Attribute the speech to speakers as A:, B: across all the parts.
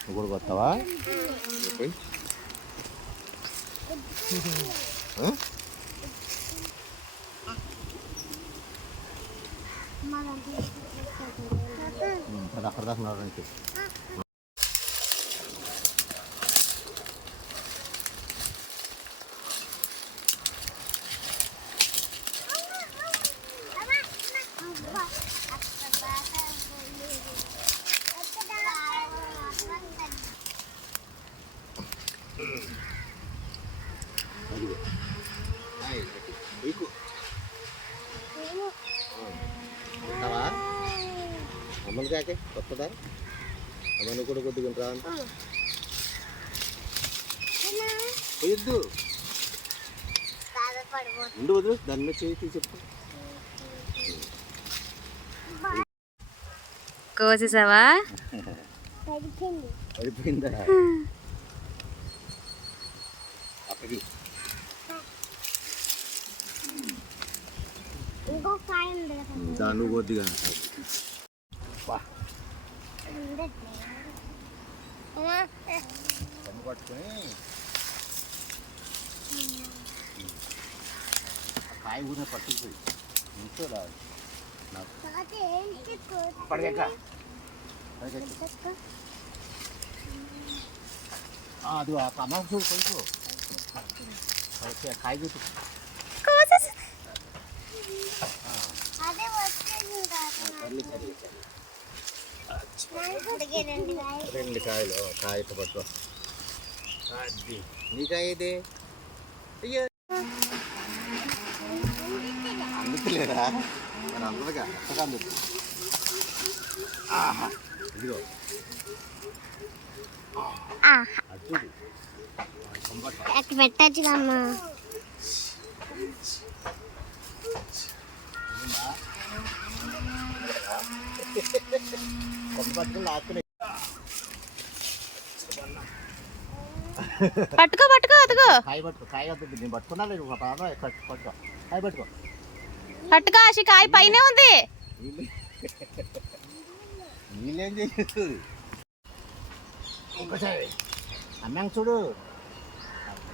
A: నువ్వు కూడా కొత్తవా పద అక్కడ దాకా నడవడానికి అమ్మని కాకే కొత్తదా? అమ్మని కూడా కొద్దిగా పోయొద్దు ఉండు వద్దు దాని మీద చేయి చెప్పు.
B: కోసేసావా?
A: పడిపోయిందా
C: ఉంది
A: దాన్ని కొద్దిగా పట్టుకొని. కాయ కూడా పట్టుకుపోయి ఇంట్లో రాదు. నాకు. పడగక్క. పడగక్క. అది ఆ కమ్మ చూడు కొంచెం
C: రెండు కాయ
A: రెండు కాయలు ఓ, కాయ ఇట్ట పట్టుకో. అది. నీ కాయ ఇది అయ్యో. అందుతలేదా మరి అందదుగా ఎక్కగా అందుతుంది ఆహా ఇదిగో. అది. చూడు కొంపట్టు.
C: అక్కడ పెట్టచ్చు అమ్మ
B: పట్టుకో పట్టుకో అదిగో
A: కాయ పట్టుకో కాయ వద్దు నేను పట్టుకున్నా లేదు పట్టుకో కాయ పట్టుకో.
B: పట్టుకో ఆశి కాయ పైనే ఉంది.
A: వీళ్ళు వీళ్ళేం చేస్తుంది ఇంకోసారి అమ్మాంగ చూడు.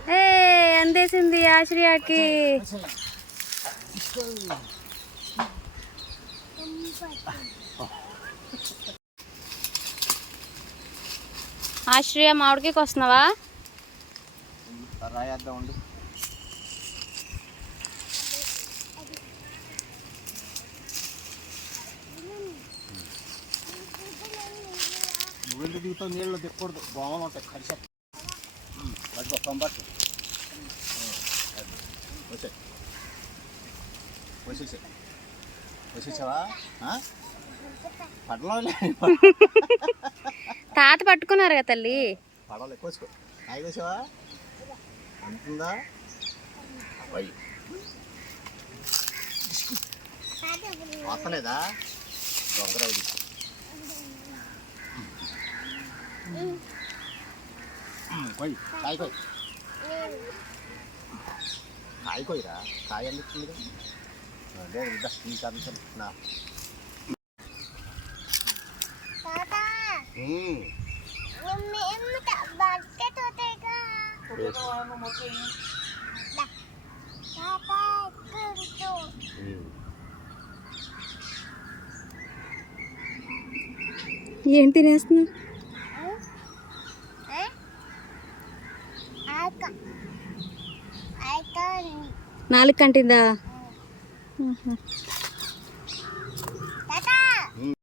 B: ఏ అందేసింది ఆశ్రయాకి. ఆశ్రయ మామిడికి వస్తున్నావా?
A: రాయేద్దాం ఉండు నువ్వెందుకు దిగుతావు నీళ్ళు దిక్కకూడదు దోమలు ఉంటాయి కడిసే పట్టుకో పంపట్టు వచ్చే వచ్చేసే వచ్చేసావా పడలో
B: తాత పట్టుకున్నారు కదా తల్లి?
A: పడవలు వేసుకో కాయ వేసావా అంతుందా అబ్బాయి వస్తలేదా? దొంగరా ఇది కొయ్యి కాయ కొయ్యి కాయ కొయ్యరా కాయ అందుతుంది లేదు ఇద్దా నీకు అంత నా.
C: తాత.
A: ఉమ్.
C: మేము బట్టే తోటగా తాత ఎక్కువ
A: ఉమ్.
B: ఏం తినేస్తున్నావు? నాలుగు కంటిందా?